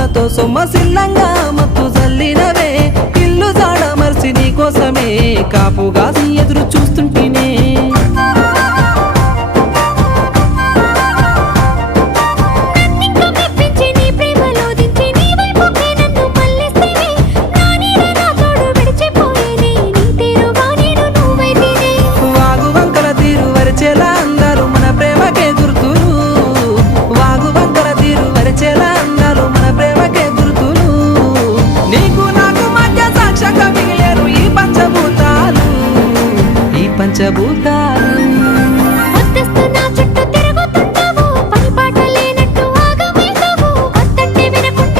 సొగసులతో సొమ్మసిల్లంగా మత్తు జల్లినవే ఇల్లు జాడ మర్చి నీ కోసమే కాపుగాసి ఎదురు చూస్తుంటేనే పంచభూతాలు